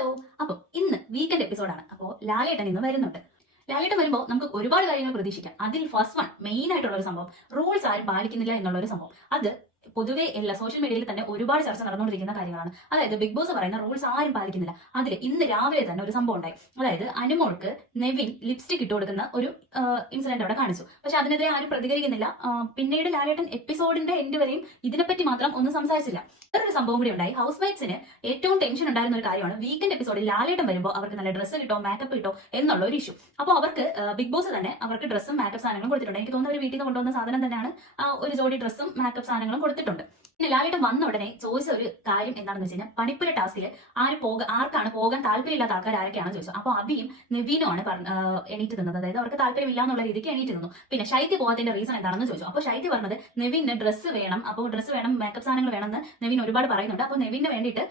Hello. അപ്പം ഇന്ന് weekend എപ്പിസോഡാണ്. അപ്പോൾ ലാലേട്ടൻ ഇന്ന് വരുന്നുണ്ട്. ലാലേട്ടൻ വരുമ്പോൾ നമുക്ക് ഒരുപാട് കാര്യങ്ങൾ പ്രതീക്ഷിക്കാം. അതിൽ ഫസ്റ്റ് വൺ മെയിൻ ആയിട്ടുള്ള ഒരു സംഭവം, റൂൾസ് ആരും പാലിക്കുന്നില്ല എന്നുള്ള ഒരു സംഭവം. അത് പൊതുവെ എല്ലാ സോഷ്യൽ മീഡിയയിൽ തന്നെ ഒരുപാട് ചർച്ച നടന്നുകൊണ്ടിരിക്കുന്ന കാര്യങ്ങളാണ്. അതായത് ബിഗ് ബോസ് പറയുന്ന റൂൾസ് ആരും പാലിക്കുന്നില്ല. അതിൽ ഇന്ന് രാവിലെ തന്നെ ഒരു സംഭവം ഉണ്ടായി. അതായത് അനുമോൾക്ക് നെവിൻ ലിപ്സ്റ്റിക് ഇട്ട് കൊടുക്കുന്ന ഒരു ഇൻസിഡന്റ് അവിടെ കാണിച്ചു. പക്ഷെ അതിനെതിരെ ആരും പ്രതികരിക്കുന്നില്ല. പിന്നീട് ലാലേട്ടൻ എപ്പിസോഡിന്റെ എൻഡ് വരെയും ഇതിനെപ്പറ്റി മാത്രം ഒന്നും സംസാരിച്ചില്ല. വേറൊരു സംഭവം കൂടി ഉണ്ടായി. ഹൗസ് മേറ്റ്സിന് ഏറ്റവും ടെൻഷൻ ഉണ്ടായിരുന്ന ഒരു കാര്യമാണ് വീക്കെൻഡ് എപ്പിസോഡിൽ ലാലേട്ടൻ വരുമ്പോൾ അവർക്ക് നല്ല ഡ്രസ്സ് കിട്ടോ മേക്കപ്പ് കിട്ടോ എന്നുള്ള ഒരു ഇഷ്യൂ. അപ്പോൾ അവർക്ക് ബിഗ് ബോസ് തന്നെ അവർക്ക് ഡ്രസ്സും മേക്കപ്പ് സാധനങ്ങളും കൊടുത്തിട്ടുണ്ട്. എനിക്ക് തോന്നുന്ന ഒരു വീട്ടിൽ നിന്ന് കൊണ്ടുവന്ന സാധനം തന്നെയാണ് ഒരു ജോഡി ഡ്രസ്സും മേക്കപ്പ് സാധനങ്ങളും കൊടുത്തിട്ടുണ്ട്. പിന്നെ ലാലേട്ടൻ വന്ന ഉടനെ ചോദിച്ച ഒരു കാര്യം എന്താണെന്ന് വെച്ച് കഴിഞ്ഞാൽ, പണിപ്പുര ടാസ്കിൽ ആർക്കാണ് പോകാൻ താല്പര്യമില്ലാത്ത ആൾക്കാർ ആരൊക്കെയാണെന്ന് ചോദിച്ചു. അപ്പോൾ അബിയും നെവീനുമാണ് എണീറ്റ് നിന്നത്. അതായത് അവർക്ക് താല്പര്യമില്ല എന്നുള്ള രീതിക്ക് എണീറ്റ് നിന്നു. പിന്നെ ശൈത്യ പോകാത്തതിന്റെ റീസൺ എന്താണെന്ന് ചോദിച്ചു. അപ്പോൾ ശൈത്യ പറഞ്ഞത് നെവിന് ഡ്രസ്സ് വേണം, അപ്പോൾ ഡ്രസ്സ് വേണം, മേക്കപ്പ് സാധനങ്ങൾ വേണമെന്ന് നെവിൻ ഒരുപാട് പറയുന്നുണ്ട്. അപ്പോൾ നെവിന് വേണ്ടിയിട്ട്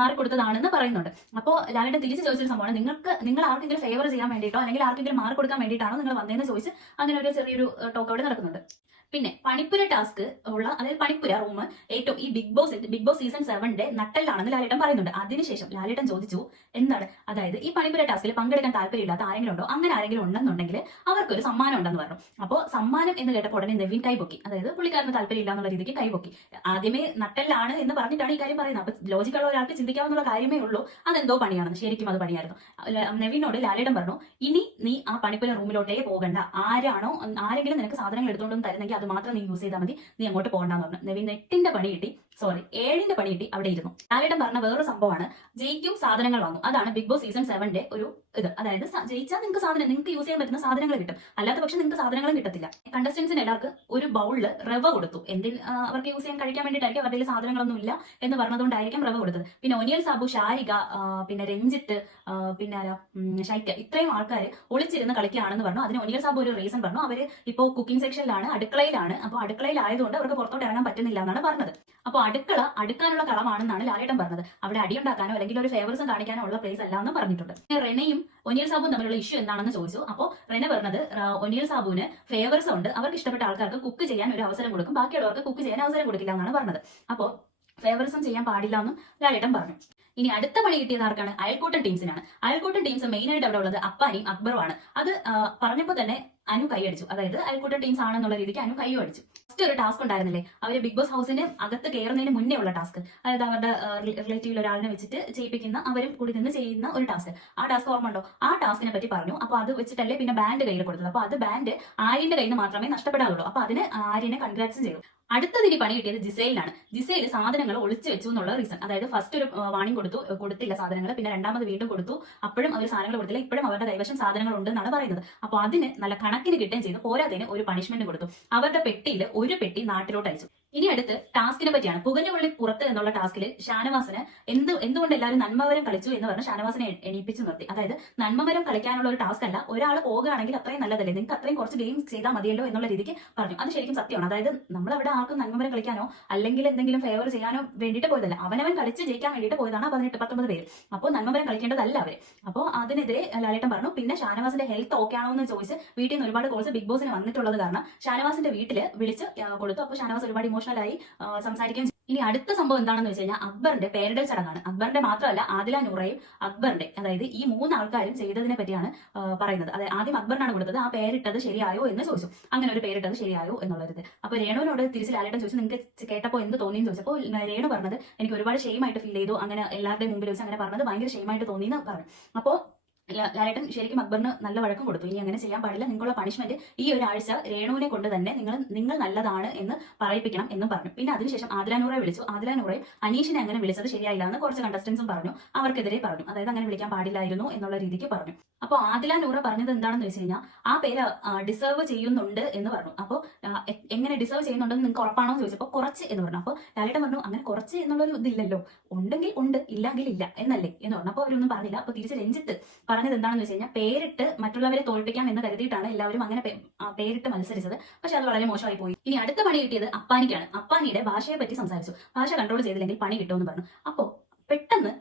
മാറിക്കൊടുത്തതാണെന്ന് പറയുന്നുണ്ട്. അപ്പോൾ ലാലേട്ടൻ തിരിച്ച് ചോദിച്ചൊരു സംഭവമാണ്, നിങ്ങൾ ആർക്കെങ്കിലും ഫേവർ ചെയ്യാൻ വേണ്ടിയിട്ടോ അല്ലെങ്കിൽ ആർക്കെങ്കിലും മാറി കൊടുക്കാൻ വേണ്ടിയിട്ടാണോ നിങ്ങൾ വന്നതെന്ന് ചോദിച്ച് അങ്ങനെ ഒരു ചെറിയൊരു ടോക്ക് അവിടെ നടക്കുന്നുണ്ട്. പിന്നെ പണിപ്പുര ടാസ്ക് ഉള്ള, അതായത് പണിപ്പുര റൂം ഏറ്റവും ഈ ബിഗ് ബോസ് സീസൺ 7ന്റെ നട്ടലിലാണെന്ന് ലാലേട്ടൻ പറയുന്നുണ്ട്. അതിനുശേഷം ലാലേട്ടൻ ചോദിച്ചു എന്താണ്, അതായത് ഈ പണിപ്പുര ടാസ്കിൽ പങ്കെടുക്കാൻ താല്പര്യമില്ലാത്ത ആരെങ്കിലും ഉണ്ടോ, അങ്ങനെ ആരെങ്കിലും ഉണ്ടെന്നുണ്ടെങ്കിൽ അവർക്കൊരു സമ്മാനം ഉണ്ടെന്ന് പറഞ്ഞു. അപ്പോൾ സമ്മാനം എന്ന് കേട്ടപ്പോൾ ഉടനെ നെവിൻ കൈപൊക്കി. അതായത് പുള്ളിക്കാരന് താല്പര്യമില്ല എന്നുള്ള രീതിക്ക് കൈപൊക്കി. ആദ്യമേ നട്ടലിലാണ് എന്ന് പറഞ്ഞിട്ടാണ് ഈ കാര്യം പറയുന്നത്. അപ്പൊ ലോജിക്കുള്ള ഒരാൾക്ക് ചിന്തിക്കാവുന്ന കാര്യമേ ഉള്ളൂ അതെന്തോ പണിയാണെന്ന്. ശരിക്കും അത് പണിയായിരുന്നു. നെവിനോട് ലാലേട്ടൻ പറഞ്ഞു, ഇനി നീ ആ പണിപ്പുര റൂമിലോട്ടേ പോകണ്ട, ആരെങ്കിലും നിനക്ക് സാധനങ്ങൾ എടുത്തുകൊണ്ടൊന്നും തരുന്നെങ്കിൽ അത് മാത്രം നീ യൂസ് ചെയ്താൽ മതി, നീ അങ്ങോട്ട് പോകണ്ടെന്ന് പറഞ്ഞു. നെവിൻ 8ന്റെ പണി കിട്ടി, 7ന്റെ പണി കിട്ടി, അവിടെ ഇരുന്നു. ലാലേട്ടൻ പറഞ്ഞ വേറൊരു സംഭവമാണ്, ജയിക്കും സാധനങ്ങൾ വാങ്ങും. അതാണ് ബിഗ് ബോസ് സീസൺ 7ന്റെ ഒരു ഇത്. അതായത് ജയിച്ചാൽ നിങ്ങൾക്ക് യൂസ് ചെയ്യാൻ പറ്റുന്ന സാധനങ്ങൾ കിട്ടും, അല്ലാത്ത പക്ഷെ നിങ്ങൾക്ക് സാധനങ്ങളും കിട്ടത്തില്ല. കണ്ടസ്റ്റൻസിന് എല്ലാവർക്കും ഒരു ബൗളില് റവ കൊടുത്തു. അവർക്ക് യൂസ് ചെയ്യാൻ കഴിക്കാൻ വേണ്ടിയിട്ടായിരിക്കും, അവരുടെ സാധനങ്ങളൊന്നും ഇല്ല എന്ന് പറഞ്ഞതുകൊണ്ടായിരിക്കും റവ കൊടുത്തത്. പിന്നെ ഒനിയൽ സാബു, ഷാരിക, പിന്നെ രഞ്ജിത്ത്, പിന്നെ ശൈത്യ, ഇത്രയും ആൾക്കാർ ഒളിച്ചിരുന്ന് കളിക്കുകയാണെന്ന് പറഞ്ഞു. അതിന് ഒനിയൽ സാബു ഒരു റീസൺ പറഞ്ഞു, അവര് ഇപ്പോ കുക്കിംഗ് സെക്ഷനിലാണ്, അടുക്കളയിലാണ്. അപ്പോൾ അടുക്കളയിലായതുകൊണ്ട് അവർക്ക് പുറത്തോട്ട് ഇറങ്ങാൻ പറ്റുന്നില്ല എന്നാണ് പറഞ്ഞത്. അപ്പോൾ അടുക്കാനുള്ള കളമാണെന്നാണ് ലാലേട്ടൻ പറഞ്ഞത്. അവിടെ അടിയുണ്ടാക്കാനോ അല്ലെങ്കിൽ ഒരു ഫേവറിസം കാണിക്കാനോ ഉള്ള പ്ലേസ് അല്ല എന്ന് പറഞ്ഞിട്ടുണ്ട്. റെനയും ഒനിയൽ സാബുവും തമ്മിലുള്ള ഇഷ്യൂ എന്താണെന്ന് ചോദിച്ചു. അപ്പോൾ റെന പറഞ്ഞത് ഒനിയൽ സാബുവിന് ഫേവറിസം ഉണ്ട്, അവർക്ക് ഇഷ്ടപ്പെട്ട ആൾക്കാർക്ക് കുക്ക് ചെയ്യാൻ ഒരു അവസരം കൊടുക്കും, ബാക്കിയുള്ളവർക്ക് കുക്ക് ചെയ്യാൻ അവസരം കൊടുക്കില്ല എന്നാണ് പറഞ്ഞത്. അപ്പോൾ ഫേവറിസം ചെയ്യാൻ പാടില്ല എന്നും ലാലേട്ടൻ പറഞ്ഞു. ഇനി അടുത്ത പണി കിട്ടിയത് ആർക്കാണ്? അയൽക്കൂട്ടൻ ടീംസിനാണ്. അയൽക്കൂട്ടൻ ടീംസ് മെയിൻ ആയിട്ട് അവിടെ ഉള്ളത് അപ്പാനിയും അക്ബറുമാണ്. അത് പറഞ്ഞപ്പോൾ തന്നെ അനു കൈയടിച്ചു. അതായത് അയൽക്കൂട്ടൻ ടീംസ് ആണെന്നുള്ള രീതിക്ക് അനു കൈ അടിച്ചു. ഫസ്റ്റ് ഒരു ടാസ്ക് ഉണ്ടായിരുന്നില്ലേ, അവര് ബിഗ് ബോസ് ഹൗസിന് അകത്ത് കയറുന്നതിന് മുന്നേ ഉള്ള ടാസ്ക്, അതായത് അവരുടെ റിലേറ്റീവിൽ ഒരാളിനെ വെച്ചിട്ട് ചെയ്യിപ്പിക്കുന്ന, അവരും കൂടി നിന്ന് ചെയ്യുന്ന ഒരു ടാസ്ക്. ആ ടാസ്ക് ഓർമ്മ ഉണ്ടോ? ആ ടാസ്കിനെ പറ്റി പറഞ്ഞു. അപ്പൊ അത് വെച്ചിട്ടല്ലേ പിന്നെ ബാൻഡ് കയ്യിൽ കൊടുത്തത്. അപ്പൊ അത് ബാൻഡ് ആര്യന്റെ കയ്യിൽ നിന്ന് മാത്രമേ നഷ്ടപ്പെടാറുള്ളൂ. അപ്പൊ അതിന് ആര്യനെ കൺഗ്രാറ്റ്സ് ചെയ്തു. അടുത്തതിന് പണി കിട്ടിയത് ജിസേലിനാണ്. ജിസേൽ സാധനങ്ങൾ ഒളിച്ചു വെച്ചു എന്നുള്ള റീസൺ. അതായത് ഫസ്റ്റ് ഒരു വാണിംഗ് കൊടുത്തില്ല സാധനങ്ങൾ, പിന്നെ രണ്ടാമത് വീണ്ടും കൊടുത്തു, അപ്പോഴും അവർ സാധനങ്ങൾ കൊടുത്തില്ല, ഇപ്പോഴും അവരുടെ കൈവശം സാധനങ്ങൾ ഉണ്ട് എന്നാണ് പറയുന്നത്. അപ്പോൾ അതിന് നല്ല കണക്കിന് കിട്ടുകയും ചെയ്തു. പോരാത്തതിന് ഒരു പണിഷ്മെന്റ് കൊടുത്തു. അവരുടെ പെട്ടിയിൽ ഒരു പെട്ടി നാട്ടിലോട്ട് അയച്ചു. ഇനി അടുത്ത് ടാസ്കിനെ പറ്റിയാണ്. പുകഞ്ഞുള്ളി പുറത്ത് എന്നുള്ള ടാസ്കിൽ ഷാനവാസിന് എന്തുകൊണ്ട് എല്ലാവരും നന്മവരം കളിച്ചു എന്ന് പറഞ്ഞ് ഷാനവാസിനെ എണീപ്പിച്ചു നിർത്തി. അതായത് നന്മവരം കളിക്കാനുള്ള ഒരു ടാസ്ക് അല്ല, ഒരാൾ പോകുകയാണെങ്കിൽ അത്രയും നല്ലതല്ലേ, നിങ്ങൾക്ക് അത്രയും കുറച്ച് ഗെയിം ചെയ്താൽ മതിയല്ലോ എന്നുള്ള രീതിക്ക് പറഞ്ഞു. അത് ശരിക്കും സത്യമാണ്. അതായത് നമ്മളവിടെ ആർക്കും നന്മവരം കളിക്കാനോ അല്ലെങ്കിൽ എന്തെങ്കിലും ഫേവർ ചെയ്യാനോ വേണ്ടിയിട്ട് പോയതല്ല, അവനവൻ കളിച്ച് ജയിക്കാൻ വേണ്ടിയിട്ട് പോയതാണ് 18-19 പേര്. അപ്പോൾ നന്മവരം കളിക്കേണ്ടതല്ല അവര്. അപ്പോൾ അതിനെതിരെ ലാലേട്ടൻ പറഞ്ഞു. പിന്നെ ഷാനവാസിന്റെ ഹെൽത്ത് ഓക്കെ ആണോ എന്ന് ചോദിച്ച് വീട്ടിൽ നിന്ന് ഒരുപാട് കോൾസ് ബിഗ് ബോസിന് വന്നിട്ടുള്ളത് കാരണം ഷാനവാസിന്റെ വീട്ടിൽ വിളിച്ച് കൊടുത്തു. അപ്പോൾ ഷാനവാസ് ഒരുപാട് ഇമോഷണലായി സംസാരിക്കുകയും. ഇനി അടുത്ത സംഭവം എന്താണെന്ന് വെച്ച് കഴിഞ്ഞാൽ അക്ബറിന്റെ പേരിടൽ ചടങ്ങാണ്. അക്ബറിന്റെ മാത്രമല്ല ആദില നൂറയും അക്ബറിന്റെ, അതായത് ഈ 3 ആൾക്കാരും ചെയ്തതിനെ പറ്റിയാണ് പറയുന്നത്. അതായത് ആദ്യം അക്ബറിനാണ് കൊടുത്തത്, ആ പേരിട്ടത് ശരിയായോ എന്ന് ചോദിച്ചു. അങ്ങനെ ഒരു പേരിട്ടത് ശരിയായോ എന്നുള്ളത്. അപ്പൊ രേണുവിനോട് തിരിച്ച് ലാലേട്ടൻ ചോദിച്ചു, നിങ്ങൾക്ക് കേട്ടപ്പോൾ എന്ത് തോന്നിയെന്ന് ചോദിച്ചപ്പോൾ രേണു പറഞ്ഞത്, എനിക്ക് ഒരുപാട് ഷെയിമായിട്ട് ഫീൽ ചെയ്തു, അങ്ങനെ എല്ലാവരുടെയും മുമ്പിൽ വെച്ച് അങ്ങനെ പറഞ്ഞത് ഭയങ്കര ഷെയിമായിട്ട് തോന്നിയെന്ന് പറഞ്ഞു. അപ്പോൾ ലാലേട്ടൻ ശരിക്കും അക്ബറിന് നല്ല വഴക്കം കൊടുത്തു. ഇനി അങ്ങനെ ചെയ്യാൻ പാടില്ല, നിങ്ങളുടെ പണിഷ്മെന്റ് ഈ ഒരാഴ്ച രേണുവിനെ കൊണ്ട് തന്നെ നിങ്ങൾ നല്ലതാണ് എന്ന് പറയിപ്പിക്കണം എന്നും പറഞ്ഞു. പിന്നെ അതിനുശേഷം ആദില നൂറെ വിളിച്ചു. ആദില നൂറെ അനീഷിനെ അങ്ങനെ വിളിച്ചത് ശരിയായില്ല എന്ന് കുറച്ച് കണ്ടസ്റ്റൻസും പറഞ്ഞു, അവർക്കെതിരെ പറഞ്ഞു. അതായത് അങ്ങനെ വിളിക്കാൻ പാടില്ലായിരുന്നു എന്നുള്ള രീതിക്ക് പറഞ്ഞു. അപ്പോൾ ആദില നൂറ പറഞ്ഞത് എന്താണെന്ന് വെച്ച് കഴിഞ്ഞാൽ, ആ പേര് ഡിസേർവ് ചെയ്യുന്നുണ്ട് എന്ന് പറഞ്ഞു. അപ്പോൾ എങ്ങനെ ഡിസേർവ് ചെയ്യുന്നുണ്ടെന്ന് നിങ്ങൾക്ക് ഉറപ്പാണോ എന്ന് ചോദിച്ചപ്പോൾ കുറച്ച് എന്ന് പറഞ്ഞു. അപ്പോൾ ലാലേട്ടൻ പറഞ്ഞു, അങ്ങനെ കുറച്ച് എന്നുള്ളൊരു ഇതില്ലല്ലോ, ഉണ്ടെങ്കിൽ ഉണ്ട്, ഇല്ലെങ്കിൽ ഇല്ല എന്നല്ലേ എന്ന് പറഞ്ഞു. അപ്പോൾ അവരൊന്നും പറഞ്ഞില്ല. അപ്പോൾ തിരിച്ച് രഞ്ജിത്ത് പറഞ്ഞത് എന്താണെന്ന് വെച്ച് കഴിഞ്ഞാൽ, പേരിട്ട് മറ്റുള്ളവരെ തോൽപ്പിക്കാം എന്ന് കരുതിയിട്ടാണ് എല്ലാവരും അങ്ങനെ പേരിട്ട് മത്സരിച്ചത്. പക്ഷെ അത് വളരെ മോശമായി പോയി. ഇനി അടുത്ത പണി കിട്ടിയത് അപ്പാനിക്കാണ്. അപ്പാനിയുടെ ഭാഷയെ പറ്റി സംസാരിച്ചു. ഭാഷ കൺട്രോൾ ചെയ്തില്ലെങ്കിൽ പണി കിട്ടുമെന്ന് പറഞ്ഞു. അപ്പോൾ പെട്ടെന്ന്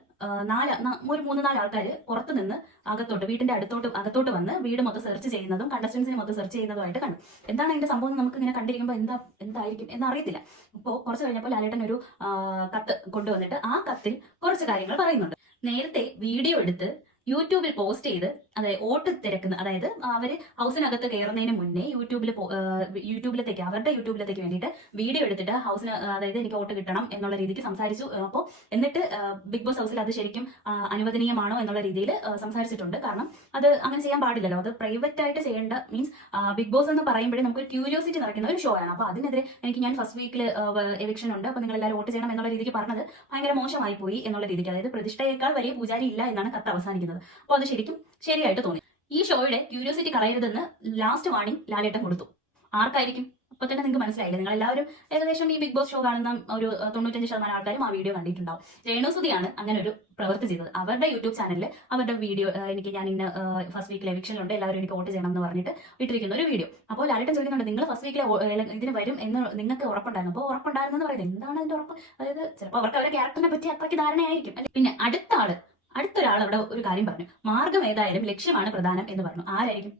ഒരു 3-4 ആൾക്കാർ പുറത്തു നിന്ന് വീടിന്റെ അകത്തോട്ട് വന്ന് വീട് മൊത്തം സെർച്ച് ചെയ്യുന്നതും കണ്ടസ്റ്റൻസിനെ മൊത്തം സെർച്ച് ചെയ്യുന്നതുമായിട്ട് കണ്ടു. എന്താണ് അതിന്റെ സംഭവം നമുക്ക് ഇങ്ങനെ കണ്ടിരിക്കുമ്പോൾ എന്തായിരിക്കും എന്നറിയത്തില്ല. ഇപ്പോൾ കുറച്ച് കഴിഞ്ഞപ്പോൾ ലാലേട്ടൻ ഒരു കത്ത് കൊണ്ടുവന്നിട്ട് ആ കത്തിൽ കുറച്ച് കാര്യങ്ങൾ പറയുന്നുണ്ട്. നേരത്തെ വീഡിയോ എടുത്ത് യൂട്യൂബിൽ പോസ്റ്റ് ചെയ്ത് അതായത് വോട്ട് തിരക്കുന്ന, അതായത് അവര് ഹൗസിനകത്ത് കയറുന്നതിന് മുന്നേ യൂട്യൂബിലത്തേക്ക് അവരുടെ യൂട്യൂബിലത്തേക്ക് വേണ്ടിയിട്ട് വീഡിയോ എടുത്തിട്ട് ഹൗസിന്, അതായത് എനിക്ക് വോട്ട് കിട്ടണം എന്നുള്ള രീതിക്ക് സംസാരിച്ചു. അപ്പോൾ എന്നിട്ട് ബിഗ് ബോസ് ഹൗസിൽ അത് ശരിക്കും അനുവദനീയമാണോ എന്നുള്ള രീതിയിൽ സംസാരിച്ചിട്ടുണ്ട്. കാരണം അത് അങ്ങനെ ചെയ്യാൻ പാടില്ലല്ലോ, അത് പ്രൈവറ്റ് ആയിട്ട് ചെയ്യേണ്ട, മീൻസ് ബിഗ് ബോസ് എന്ന് പറയുമ്പോഴേ നമുക്ക് ക്യൂരിയോസിറ്റി നടക്കുന്ന ഒരു ഷോ ആണ്. അപ്പോൾ അതിനെതിരെ ഞാൻ ഫസ്റ്റ് വീക്കിൽ എവിക്ഷൻ ഉണ്ട്, അപ്പോൾ നിങ്ങൾ എല്ലാവരും വോട്ട് ചെയ്യണം എന്നുള്ള രീതിക്ക് പറഞ്ഞത് ഭയങ്കര മോശമായി പോയി എന്നുള്ള രീതിക്ക്, അതായത് പ്രതിഷ്ഠയേക്കാൾ വലിയ പൂജാരി ഇല്ല എന്നാണ് കത്ത് അവസാനിക്കുന്നത്. അപ്പോൾ അത് ശരിക്കും ശരിയായിട്ട് തോന്നി. ഈ ഷോയുടെ ക്യൂരിയോസിറ്റി കളയരുതെന്ന് ലാസ്റ്റ് വാർണിംഗ് ലാലേട്ടൻ കൊടുത്തു. ആർക്കായിരിക്കും? അപ്പൊ തന്നെ നിങ്ങൾക്ക് മനസ്സിലായില്ലേ? നിങ്ങൾ എല്ലാവരും ഏകദേശം ഈ ബിഗ് ബോസ് ഷോ കാണുന്ന ഒരു 95% ആൾക്കാരും ആ വീഡിയോ കണ്ടിട്ടുണ്ടാവും. രേണുസുതിയാണ് അങ്ങനെ ഒരു പ്രവൃത്തി ചെയ്തത്. അവരുടെ യൂട്യൂബ് ചാനലിൽ അവരുടെ വീഡിയോ ഞാൻ ഇന്ന് ഫസ്റ്റ് വീക്കിൽ എവിക്ഷനിലുണ്ട്, എല്ലാവരും എനിക്ക് വോട്ട് ചെയ്യണം എന്ന് പറഞ്ഞിട്ട് ഇട്ടിരിക്കുന്ന ഒരു വീഡിയോ. അപ്പോൾ ലാലേട്ടൻ ചോദിക്കുന്നുണ്ട്, നിങ്ങൾ ഫസ്റ്റ് വീക്കിൽ ഇതിന് വരും എന്ന് നിങ്ങൾക്ക് ഉറപ്പുണ്ടായിരുന്നു? അപ്പോൾ ഉറപ്പുണ്ടായിരുന്നു എന്ന് പറയുന്നത് എന്താണ് അതിന്റെ ഉറപ്പ്? അതായത് ചിലപ്പോൾ അവർക്ക് അവരുടെ ക്യാരക്ടറിനെ പറ്റി അത്രയ്ക്ക് ധാരണയായിരിക്കും. പിന്നെ അടുത്തൊരാൾ അവിടെ ഒരു കാര്യം പറഞ്ഞു, മാർഗം ഏതായാലും ലക്ഷ്യമാണ് പ്രധാനം എന്ന് പറഞ്ഞു. ആരായിരിക്കും?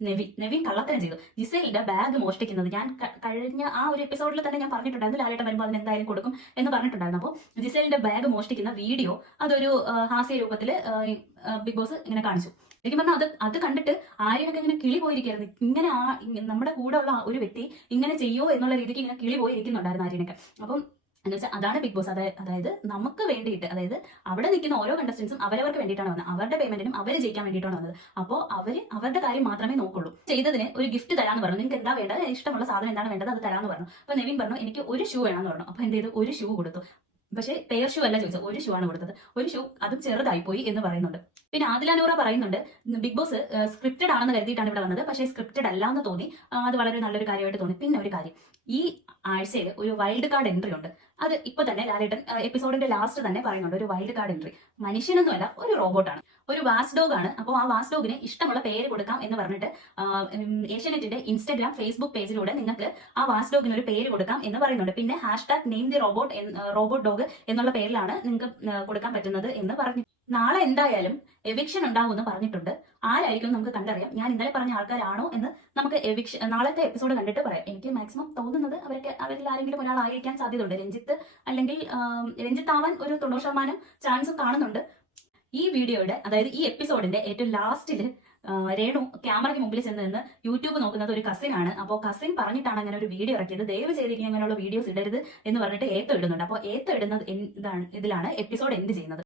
നെവിൻ കള്ളത്തരം ചെയ്തു. ജിസേലിന്റെ ബാഗ് മോഷ്ടിക്കുന്നത് ഞാൻ കഴിഞ്ഞ ആ ഒരു എപ്പിസോഡിൽ തന്നെ ഞാൻ പറഞ്ഞിട്ടുണ്ടായിരുന്നു, ലാലേട്ടൻ വരുമ്പോൾ അതിന് എന്തായാലും കൊടുക്കും എന്ന് പറഞ്ഞിട്ടുണ്ടായിരുന്നു. അപ്പോൾ ജിസേലിന്റെ ബാഗ് മോഷ്ടിക്കുന്ന വീഡിയോ അതൊരു ഹാസ്യ രൂപത്തിൽ ബിഗ് ബോസ് ഇങ്ങനെ കാണിച്ചു. എനിക്ക് പറഞ്ഞാൽ അത് കണ്ടിട്ട് ആരെയൊക്കെ ഇങ്ങനെ കിളി പോയിരിക്കുന്നു. ഇങ്ങനെ നമ്മുടെ കൂടെ ഉള്ള ഒരു വ്യക്തി ഇങ്ങനെ ചെയ്യോ എന്നുള്ള രീതിക്ക് ഇങ്ങനെ കിളി പോയിരിക്കുന്നുണ്ടായിരുന്നു ആര്യനൊക്കെ. അപ്പം എന്ന് വെച്ചാൽ അതാണ് ബിഗ് ബോസ്. അതായത് നമുക്ക് വേണ്ടിയിട്ട്, അതായത് അവിടെ നിൽക്കുന്ന ഓരോ കണ്ടസ്റ്റൻസും അവരവർക്ക് വേണ്ടിയിട്ടാണ് വന്നത്, അവരുടെ പേയ്മെന്റിനും അവർ ജയിക്കാൻ വേണ്ടിയിട്ടാണ് വന്നത്. അപ്പോൾ അവരുടെ കാര്യം മാത്രമേ നോക്കുള്ളൂ. ചെയ്തതിന് ഒരു ഗിഫ്റ്റ് തരാന്ന് പറഞ്ഞു. നിങ്ങൾക്ക് എന്താ വേണ്ടത്, ഇഷ്ടമുള്ള സാധനം എന്താണ് വേണ്ടത് അത് തരാമെന്ന് പറഞ്ഞു. അപ്പൊ നെവിൻ പറഞ്ഞു എനിക്ക് ഒരു ഷൂ വേണമെന്ന് പറഞ്ഞു. അപ്പൊ എന്ത് ചെയ്തു? ഒരു ഷൂ കൊടുത്തു. പക്ഷേ പെയർ ഷൂ അല്ല ചോദിച്ചത്, ഒരു ഷൂ ആണ് കൊടുത്തത്. ഒരു ഷൂ അതും ചെറുതായി പോയി എന്ന് പറയുന്നുണ്ട്. പിന്നെ ആദില നൂറ പറയുന്നുണ്ട്, ബിഗ് ബോസ് സ്ക്രിപ്റ്റഡ് ആണെന്ന് കരുതിയിട്ടാണ് ഇവിടെ വന്നത്, പക്ഷേ സ്ക്രിപ്റ്റഡ് അല്ല എന്ന് തോന്നി. അത് വളരെ നല്ലൊരു കാര്യമായിട്ട് തോന്നി. പിന്നെ ഒരു കാര്യം, ഈ ആഴ്ചയിൽ ഒരു വൈൽഡ് കാർഡ് എൻട്രി ഉണ്ട്. അത് ഇപ്പൊ തന്നെ ലാലേട്ടൻ എപ്പിസോഡിന്റെ ലാസ്റ്റ് തന്നെ പറയുന്നുണ്ട്, ഒരു വൈൽഡ് കാർഡ് എൻട്രി. മനുഷ്യനൊന്നുമല്ല, ഒരു റോബോട്ടാണ്, ഒരു വാസ്ഡോഗ് ആണ്. അപ്പോൾ ആ വാസ്ഡോഗിന് ഇഷ്ടമുള്ള പേര് കൊടുക്കാം എന്ന് പറഞ്ഞിട്ട് ഏഷ്യാനെറ്റിന്റെ ഇൻസ്റ്റാഗ്രാം, ഫേസ്ബുക്ക് പേജിലൂടെ നിങ്ങൾക്ക് ആ വാസ്ഡോഗിന് ഒരു പേര് കൊടുക്കാം എന്ന് പറയുന്നുണ്ട്. പിന്നെ #NameTheRobot ഡോഗ് എന്നുള്ള പേരിലാണ് നിങ്ങൾക്ക് കൊടുക്കാൻ പറ്റുന്നത് എന്ന് പറഞ്ഞു. നാളെ എന്തായാലും എവിക്ഷൻ ഉണ്ടാവുമെന്ന് പറഞ്ഞിട്ടുണ്ട്. ആരായിരിക്കും നമുക്ക് കണ്ടറിയാം. ഞാൻ ഇന്നലെ പറഞ്ഞ ആൾക്കാരാണോ എന്ന് നമുക്ക് നാളത്തെ എപ്പിസോഡ് കണ്ടിട്ട് പറയാം. എനിക്ക് മാക്സിമം തോന്നുന്നത് അവരിൽ ആരെങ്കിലും ഒരാളായിരിക്കാൻ സാധ്യതയുണ്ട്. രഞ്ജിത്ത് ആവാൻ ഒരു 90% ചാൻസ് കാണുന്നുണ്ട്. ഈ വീഡിയോയുടെ, അതായത് ഈ എപ്പിസോഡിന്റെ ഏറ്റവും ലാസ്റ്റില് രേണു ക്യാമറയ്ക്ക് മുമ്പിൽ ചെന്ന് നിന്ന് യൂട്യൂബ് നോക്കുന്നത് ഒരു കസിനാണ്. അപ്പോൾ കസിൻ പറഞ്ഞിട്ടാണ് അങ്ങനെ ഒരു വീഡിയോ ഇറക്കിയത്. ദയവ് ചെയ്തിരിക്കും അങ്ങനെയുള്ള വീഡിയോസ് ഇടരുത് എന്ന് പറഞ്ഞിട്ട് ഏത്ത ഇടുന്നുണ്ട്. അപ്പോൾ ഏത്ത ഇടുന്നത് ഇതിലാണ് എപ്പിസോഡ് എൻഡ് ചെയ്യുന്നത്.